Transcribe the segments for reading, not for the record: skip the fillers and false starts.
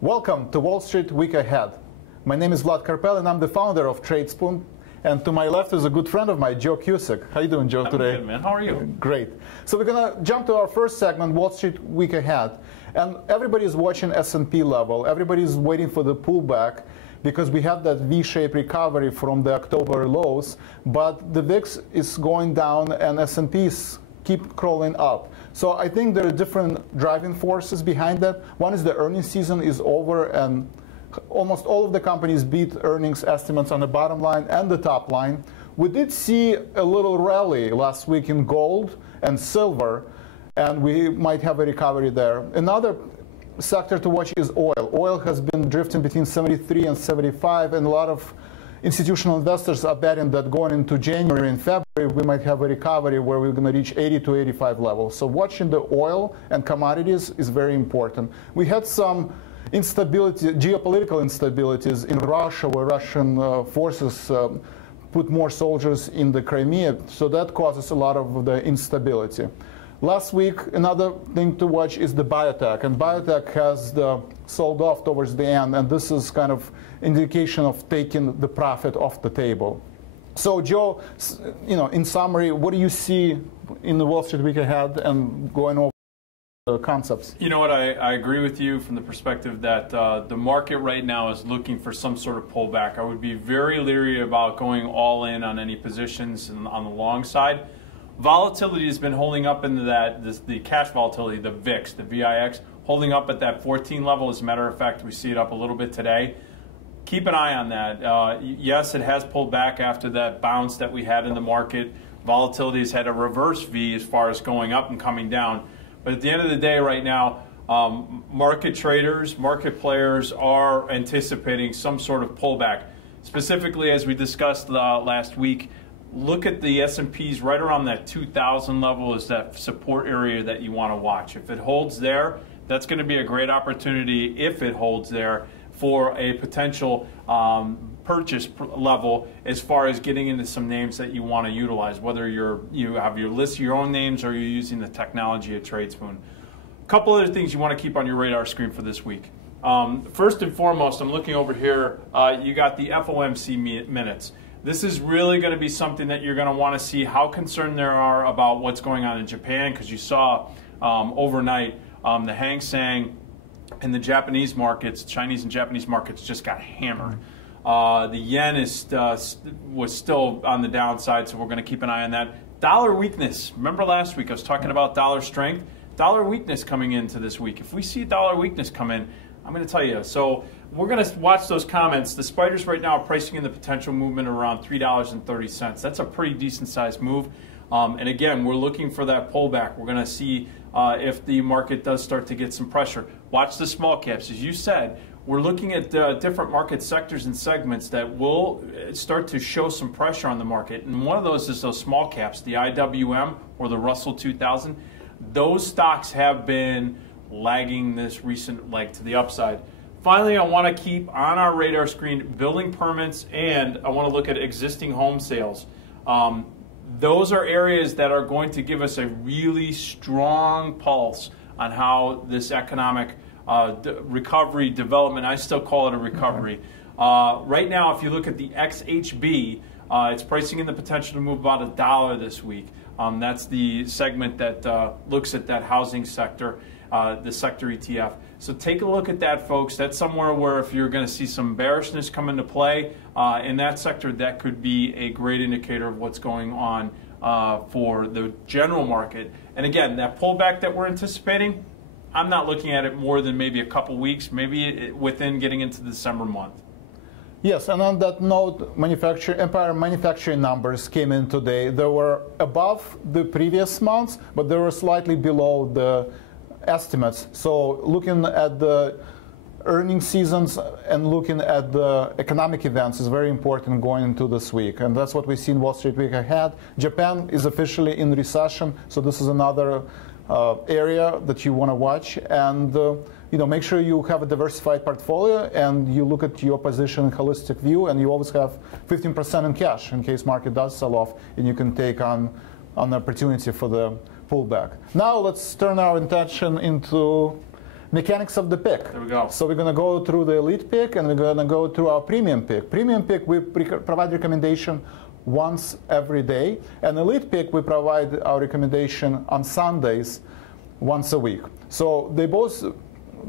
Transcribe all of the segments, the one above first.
Welcome to Wall Street Week Ahead. My name is Vlad Karpel, and I'm the founder of Tradespoon. And to my left is a good friend of mine, Joe Cusick. How you doing, Joe, today? I'm good, man. How are you? Great. So we're going to jump to our first segment, Wall Street Week Ahead. And everybody's watching S&P level. Everybody's waiting for the pullback because we have that V-shaped recovery from the October lows. But the VIX is going down, and S&Ps keep crawling up. So I think there are different driving forces behind that. One is the earnings season is over, and almost all of the companies beat earnings estimates on the bottom line and the top line. We did see a little rally last week in gold and silver, and we might have a recovery there. Another sector to watch is oil. Oil has been drifting between 73 and 75, and a lot of institutional investors are betting that going into January and February, we might have a recovery where we're going to reach 80 to 85 levels. So watching the oil and commodities is very important. We had some instability, geopolitical instabilities in Russia, where Russian forces put more soldiers in the Crimea. So that causes a lot of the instability. Last week, another thing to watch is the biotech, and biotech has sold off towards the end, and this is kind of indication of taking the profit off the table. So, Joe, in summary, what do you see in the Wall Street Week Ahead, and going over the concepts? You know what? I agree with you from the perspective that the market right now is looking for some sort of pullback. I would be very leery about going all in on any positions on the long side. Volatility has been holding up into the cash volatility, the VIX, the VIX, holding up at that 14 level. As a matter of fact, we see it up a little bit today. Keep an eye on that. Yes, it has pulled back after that bounce that we had in the market. Volatility has had a reverse V as far as going up and coming down. But at the end of the day right now, market traders, market players are anticipating some sort of pullback. Specifically, as we discussed last week, look at the S&Ps right around that 2,000 level is that support area that you want to watch. If it holds there, that's going to be a great opportunity, if it holds there, for a potential purchase level as far as getting into some names that you want to utilize, whether you have your list of your own names or you're using the technology at Tradespoon. A couple other things you want to keep on your radar screen for this week. First and foremost, I'm looking over here, you got the FOMC minutes. This is really going to be something that you're going to want to see how concerned there are about what's going on in Japan, because you saw overnight the Hang Seng and the Japanese markets, Chinese and Japanese markets, just got hammered. The yen was still on the downside, so we're going to keep an eye on that. Dollar weakness. Remember last week I was talking about dollar strength? Dollar weakness coming into this week. If we see dollar weakness come in, I'm going to tell you. So we're going to watch those comments. The spiders right now are pricing in the potential movement around $3.30. That's a pretty decent sized move. And again, we're looking for that pullback. We're going to see if the market does start to get some pressure. Watch the small caps. As you said, we're looking at different market sectors and segments that will start to show some pressure on the market. And one of those is those small caps, the IWM or the Russell 2000. Those stocks have been lagging this recent leg to the upside. Finally, I want to keep on our radar screen building permits, and I want to look at existing home sales. Those are areas that are going to give us a really strong pulse on how this economic recovery development, I still call it a recovery. Right now, if you look at the XHB, it's pricing in the potential to move about $1 this week. That's the segment that looks at that housing sector, the sector ETF. So take a look at that, folks. That's somewhere where if you're going to see some bearishness come into play in that sector, that could be a great indicator of what's going on for the general market. And again, that pullback that we're anticipating, I'm not looking at it more than maybe a couple weeks, maybe within getting into the December month. Yes, and on that note, Empire manufacturing numbers came in today. They were above the previous months, but they were slightly below the estimates. So looking at the earnings seasons and looking at the economic events is very important going into this week. And that's what we see in Wall Street Week Ahead. Japan is officially in recession, so this is another area that you want to watch. And make sure you have a diversified portfolio and you look at your position in holistic view, and you always have 15% in cash in case market does sell off, and you can take on an opportunity for the pullback. Now let's turn our attention into mechanics of the pick. There we go. So we're going to go through the elite pick, and we're going to go through our premium pick. Premium pick, we provide recommendation once every day. And elite pick, we provide our recommendation on Sundays once a week. So they both,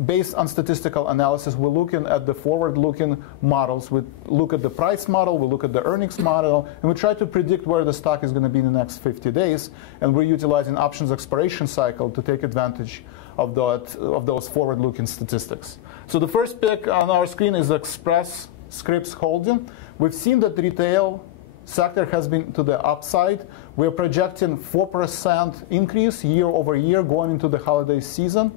based on statistical analysis, we're looking at the forward-looking models. We look at the price model, we look at the earnings model, and we try to predict where the stock is going to be in the next 50 days. And we're utilizing options expiration cycle to take advantage of those forward-looking statistics. So the first pick on our screen is Express Scripts Holding. We've seen that the retail sector has been to the upside. We're projecting 4% increase year over year going into the holiday season.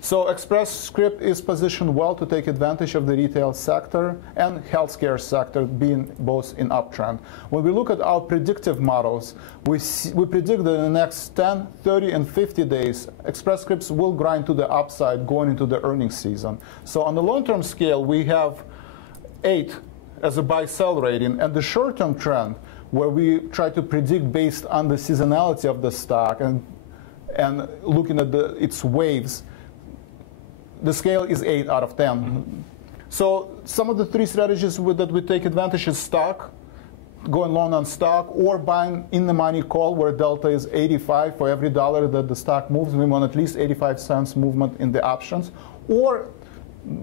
So Express Script is positioned well to take advantage of the retail sector and healthcare sector being both in uptrend. When we look at our predictive models, we predict that in the next 10, 30, and 50 days, Express Scripts will grind to the upside going into the earnings season. So on the long-term scale, we have 8 as a buy-sell rating, and the short-term trend, where we try to predict based on the seasonality of the stock and looking at its waves, the scale is 8 out of 10. Mm-hmm. So some of the 3 strategies that we take advantage is stock, going long on stock, or buying in the money call where delta is 85 for every dollar that the stock moves. We want at least 85 cents movement in the options, or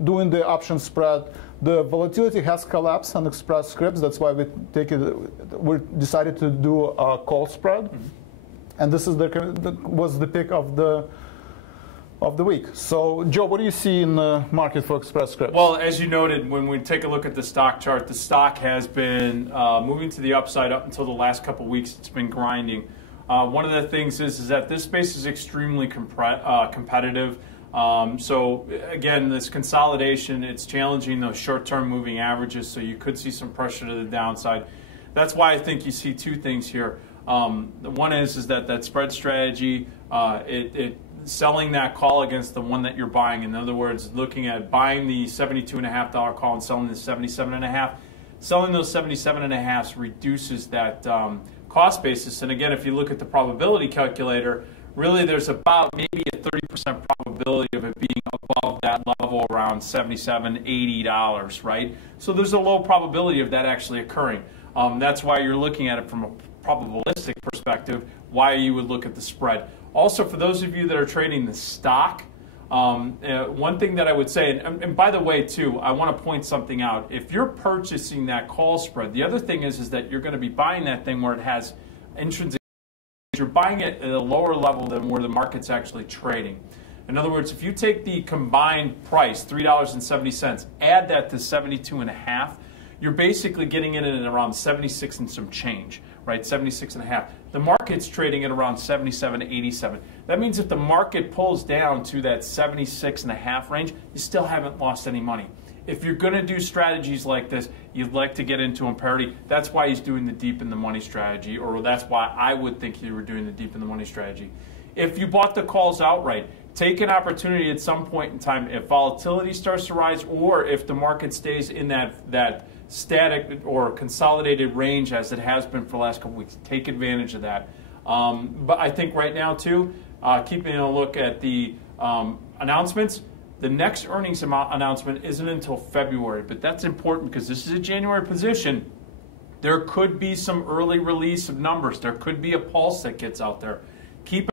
doing the option spread. The volatility has collapsed on Express Scripts. That's why we decided to do a call spread. Mm-hmm. And this is was the pick of the week. So, Joe, what do you see in the market for Express Scripts? Well, as you noted, when we take a look at the stock chart, the stock has been moving to the upside up until the last couple of weeks. It's been grinding. One of the things is that this space is extremely competitive. So, again, this consolidation, it's challenging those short-term moving averages, so you could see some pressure to the downside. That's why I think you see 2 things here. The one is that spread strategy, selling that call against the one that you're buying. In other words, looking at buying the $72.50 call and selling the $77.50. Selling those $77.50 reduces that cost basis. And again, if you look at the probability calculator, really there's about maybe a 30% probability of it being above that level around $77, $80, right? So there's a low probability of that actually occurring. That's why you're looking at it from a probabilistic perspective, why you would look at the spread. Also, for those of you that are trading the stock, one thing that I would say, and by the way, too, I want to point something out. If you're purchasing that call spread, the other thing is that you're going to be buying that thing where it has intrinsic. You're buying it at a lower level than where the market's actually trading. In other words, if you take the combined price, $3.70, add that to 72.5, you're basically getting it at around 76 and some change, right? 76.5. The market's trading at around 77, 87. That means if the market pulls down to that 76.5 range, you still haven't lost any money. If you're going to do strategies like this, you'd like to get into a parity. That's why he's doing the deep in the money strategy, or that's why I would think you were doing the deep in the money strategy. If you bought the calls outright, take an opportunity at some point in time. If volatility starts to rise, or if the market stays in that static or consolidated range as it has been for the last couple weeks, take advantage of that. But I think right now, too, keeping a look at the announcements, the next earnings announcement isn't until February, but that's important because this is a January position. There could be some early release of numbers. There could be a pulse that gets out there. Keep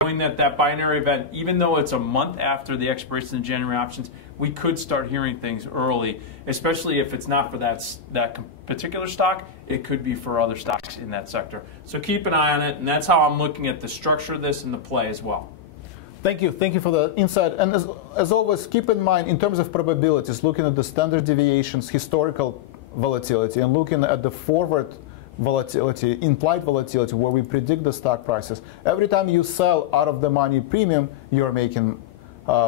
knowing that binary event, even though it's a month after the expiration of January options, we could start hearing things early, especially if it's not for that particular stock. It could be for other stocks in that sector. So keep an eye on it, and that's how I'm looking at the structure of this and the play as well. Thank you for the insight. And as always, keep in mind, in terms of probabilities, looking at the standard deviations, historical volatility, and looking at the forward volatility, implied volatility, where we predict the stock prices. Every time you sell out of the money premium, you're making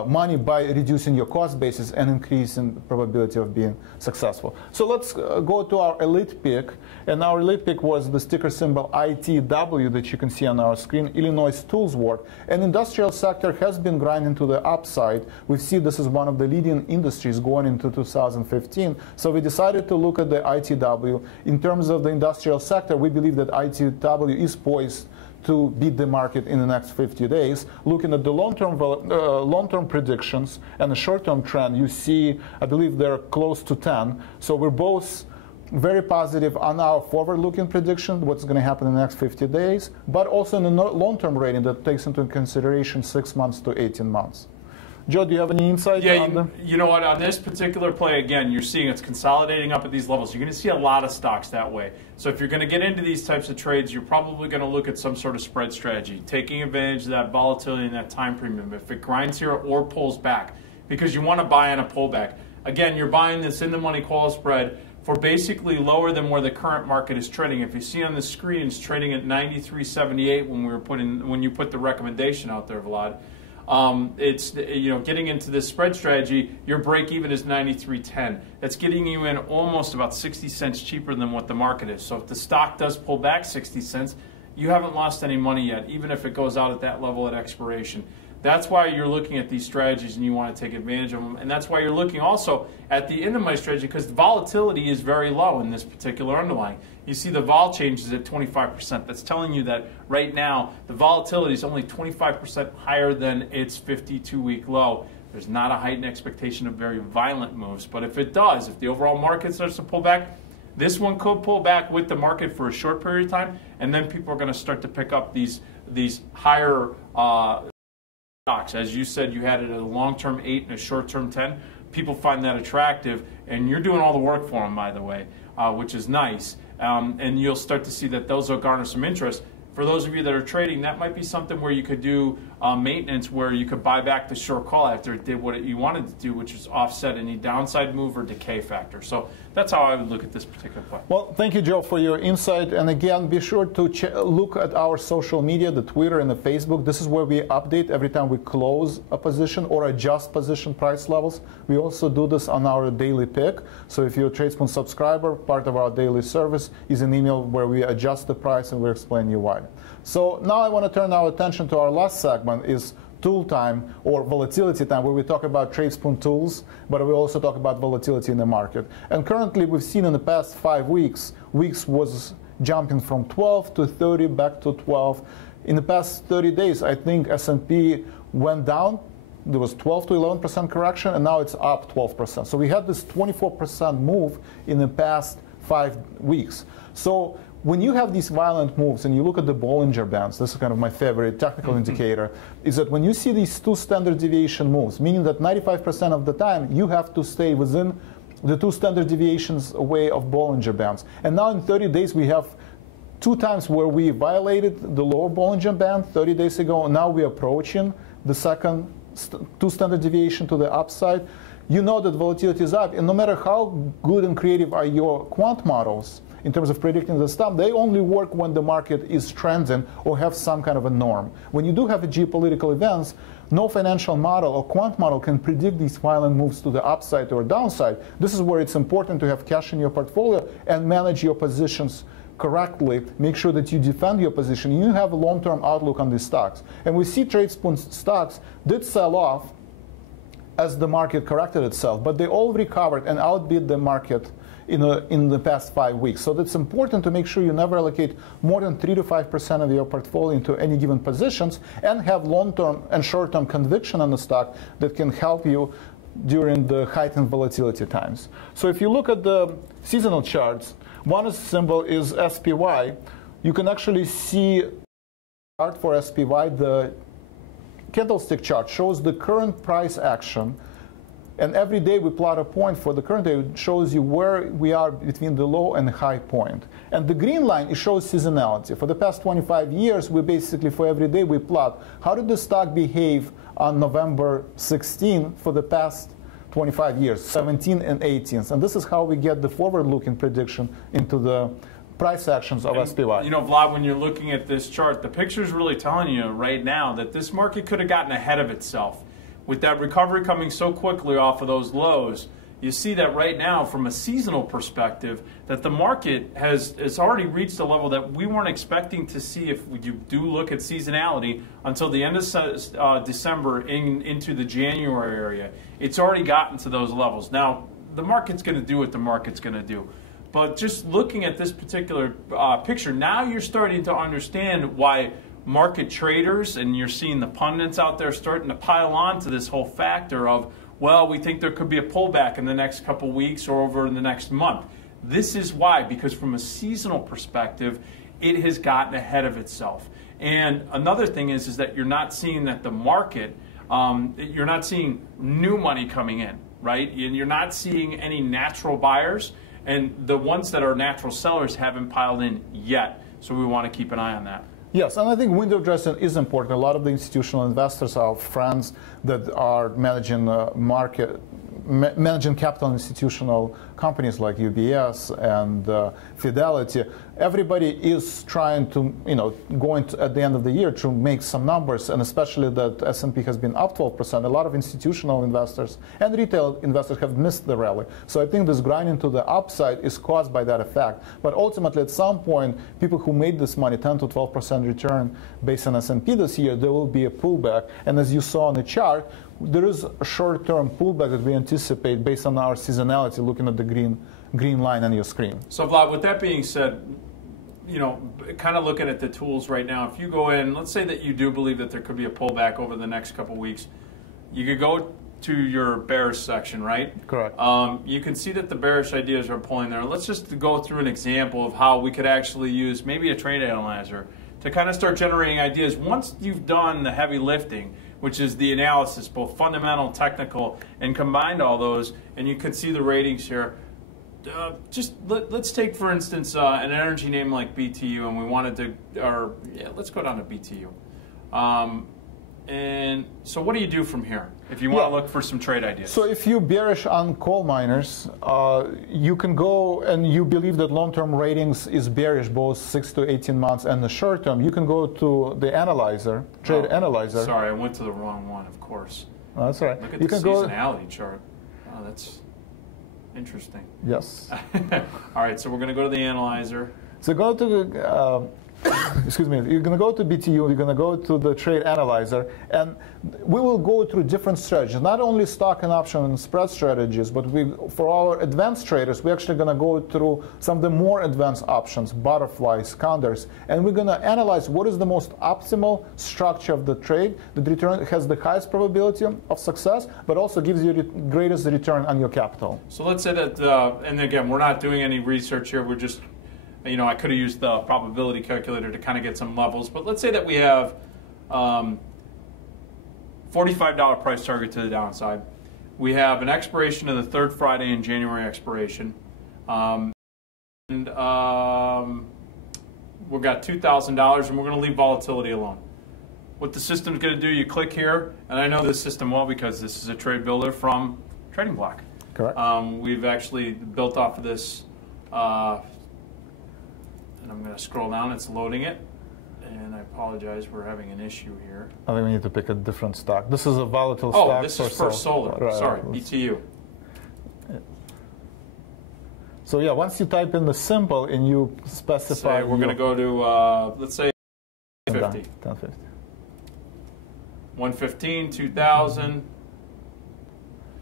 money by reducing your cost basis and increasing the probability of being successful. So let's go to our elite pick. And our elite pick was the ticker symbol ITW that you can see on our screen, Illinois Tools Work. And industrial sector has been grinding to the upside. We see this is one of the leading industries going into 2015. So we decided to look at the ITW. In terms of the industrial sector, we believe that ITW is poised to beat the market in the next 50 days. Looking at the long-term predictions and the short-term trend, you see, I believe they're close to 10. So we're both very positive on our forward-looking prediction, what's going to happen in the next 50 days, but also in the long-term rating that takes into consideration 6 months to 18 months. Joe, do you have any insight on them? You know what, on this particular play, again, you're seeing it's consolidating up at these levels. You're going to see a lot of stocks that way. So if you're going to get into these types of trades, you're probably going to look at some sort of spread strategy, taking advantage of that volatility and that time premium. If it grinds here or pulls back, because you want to buy on a pullback. Again, you're buying this in-the-money call spread for basically lower than where the current market is trading. If you see on the screen, it's trading at 93.78 when you put the recommendation out there, Vlad. It's, you know, getting into this spread strategy, your break even is 93.10. That's getting you in almost about 60 cents cheaper than what the market is. So if the stock does pull back 60 cents, you haven't lost any money yet, even if it goes out at that level at expiration. That's why you're looking at these strategies and you want to take advantage of them. And that's why you're looking also at the in-the-money strategy, because the volatility is very low in this particular underlying. You see the vol changes at 25%. That's telling you that right now the volatility is only 25% higher than its 52-week low. There's not a heightened expectation of very violent moves. But if it does, if the overall market starts to pull back, this one could pull back with the market for a short period of time, and then people are going to start to pick up these higher stocks. As you said, you had it at a long-term 8 and a short-term 10. People find that attractive, and you're doing all the work for them, by the way, which is nice. And you'll start to see that those will garner some interest. For those of you that are trading, that might be something where you could do maintenance, where you could buy back the short call after it did what you wanted to do, which is offset any downside move or decay factor. So that's how I would look at this particular play. Well, thank you, Joe, for your insight. And again, be sure to look at our social media, the Twitter and the Facebook. This is where we update every time we close a position or adjust position price levels. We also do this on our daily pick. So if you're a Tradespoon subscriber, part of our daily service is an email where we adjust the price and we explain you why. So now I want to turn our attention to our last segment, is tool time or volatility time, where we talk about Tradespoon tools, but we also talk about volatility in the market. And currently we've seen in the past 5 weeks, was jumping from 12 to 30 back to 12. In the past 30 days, I think S&P went down. There was 12 to 11% correction, and now it's up 12%. So we had this 24% move in the past 5 weeks. So when you have these violent moves and you look at the Bollinger Bands, this is kind of my favorite technical indicator, is that when you see these 2 standard deviation moves, meaning that 95% of the time you have to stay within the 2 standard deviations away of Bollinger Bands. And now in 30 days we have 2 times where we violated the lower Bollinger Band 30 days ago, and now we're approaching the second 2 standard deviation to the upside. You know that volatility is up, and no matter how good and creative are your quant models in terms of predicting the stuff, they only work when the market is trending or have some kind of a norm. When you do have a geopolitical events, no financial model or quant model can predict these violent moves to the upside or downside. This is where it's important to have cash in your portfolio and manage your positions correctly. Make sure that you defend your position. You have a long-term outlook on these stocks. And we see Tradespoon stocks did sell off as the market corrected itself, but they all recovered and outbid the market in the past 5 weeks. So it's important to make sure you never allocate more than 3 to 5% of your portfolio into any given positions, and have long-term and short-term conviction on the stock that can help you during the heightened volatility times. So if you look at the seasonal charts, one symbol is SPY. You can actually see chart for SPY. The candlestick chart shows the current price action, and every day we plot a point for the current day. It shows you where we are between the low and high point. And the green line, it shows seasonality. For the past 25 years, we basically, for every day, we plot how did the stock behave on November 16 for the past 25 years, 17 and 18. And this is how we get the forward-looking prediction into the price actions of SPY. You know, Vlad, when you're looking at this chart, the picture is really telling you right now that this market could have gotten ahead of itself. with that recovery coming so quickly off of those lows, you see that right now from a seasonal perspective that the market has already reached a level that we weren't expecting to see if you do look at seasonality until the end of December into the January area. It's already gotten to those levels. Now, the market's going to do what the market's going to do. But just looking at this particular picture, now you're starting to understand why market traders, and you're seeing the pundits out there starting to pile on to this whole factor of, well, we think there could be a pullback in the next couple weeks or over in the next month. This is why, because from a seasonal perspective, it has gotten ahead of itself. And another thing is that you're not seeing that the market, you're not seeing new money coming in, right? And you're not seeing any natural buyers, and the ones that are natural sellers haven't piled in yet. So we want to keep an eye on that. Yes, and I think window dressing is important. A lot of the institutional investors are friends that are managing managing capital institutional companies like UBS and Fidelity. Everybody is trying to, going to, at the end of the year to make some numbers, and especially that S&P has been up 12%. A lot of institutional investors and retail investors have missed the rally. So I think this grinding to the upside is caused by that effect. But ultimately, at some point, people who made this money, 10 to 12% return based on S&P this year, there will be a pullback. And as you saw on the chart, there is a short-term pullback that we anticipate based on our seasonality, looking at the green line on your screen. So Vlad, with that being said, kind of looking at the tools right now, if you go in, let's say that you do believe that there could be a pullback over the next couple weeks, you could go to your bearish section, right? Correct. You can see that the bearish ideas are pulling there. Let's just go through an example of how we could actually use maybe a trade analyzer to kind of start generating ideas once you've done the heavy lifting, which is the analysis, both fundamental, technical, and combined all those, and you can see the ratings here. Let's take, for instance, an energy name like BTU, and we wanted to, let's go down to BTU. And so what do you do from here if you want to look for some trade ideas? So if you're bearish on coal miners, you can go, and you believe that long-term ratings is bearish both 6 to 18 months and the short term, you can go to the analyzer, trade analyzer. Sorry, I went to the wrong one, of course. Oh, that's all right. Look at the seasonality chart. Oh, that's interesting. Yes. All right, so we're going to go to the analyzer. So go to the, excuse me, you're going to go to BTU, you're going to go to the trade analyzer, and we will go through different strategies, not only stock and option and spread strategies, but for our advanced traders, we're actually going to go through some of the more advanced options, butterflies, counters, and we're going to analyze what is the most optimal structure of the trade that return has the highest probability of success, but also gives you the greatest return on your capital. So let's say that, and again, we're not doing any research here, we're just, I could have used the probability calculator to kind of get some levels, but let's say that we have $45 price target to the downside. We have an expiration of the third Friday in January expiration. And we've got $2,000, and we're going to leave volatility alone. What the system's going to do, you click here, and I know this system well because this is a trade builder from Trading Block. Correct. We've actually built off of this. And I'm going to scroll down. It's loading it. And I apologize. We're having an issue here. I think we need to pick a different stock. This is a volatile stock. Oh, this is for solar. Right. Sorry, BTU. So yeah, once you type in the symbol and you specify... We're going to go to, let's say, 50. 1050. 115, 2000.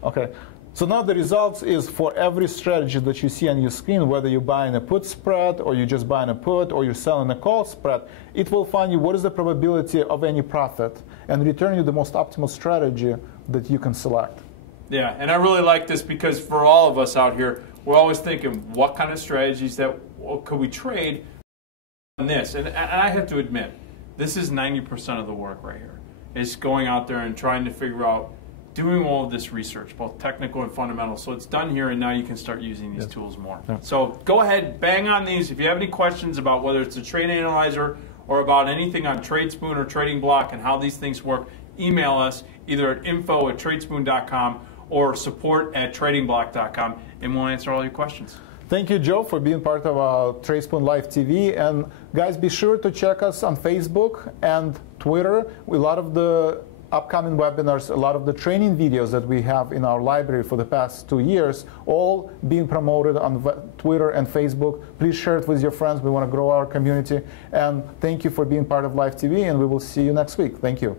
Okay. So now the results is for every strategy that you see on your screen, whether you're buying a put spread or you're just buying a put or you're selling a call spread, it will find you what is the probability of any profit and return you the most optimal strategy that you can select. Yeah, and I really like this because for all of us out here, we're always thinking what kind of strategies could we trade on this. And I have to admit, this is 90% of the work right here, is going out there and trying to figure out doing all of this research, both technical and fundamental. So it's done here, and now you can start using these tools more. Yeah. So go ahead, bang on these. If you have any questions about whether it's a trade analyzer or about anything on Tradespoon or Trading Block and how these things work, email us either at info@tradespoon.com or support@tradingblock.com, and we'll answer all your questions. Thank you, Joe, for being part of our Tradespoon Live TV. And guys, be sure to check us on Facebook and Twitter. A lot of the upcoming webinars, a lot of the training videos that we have in our library for the past 2 years, all being promoted on Twitter and Facebook. Please share it with your friends. We want to grow our community. And thank you for being part of Live TV, and we will see you next week. Thank you.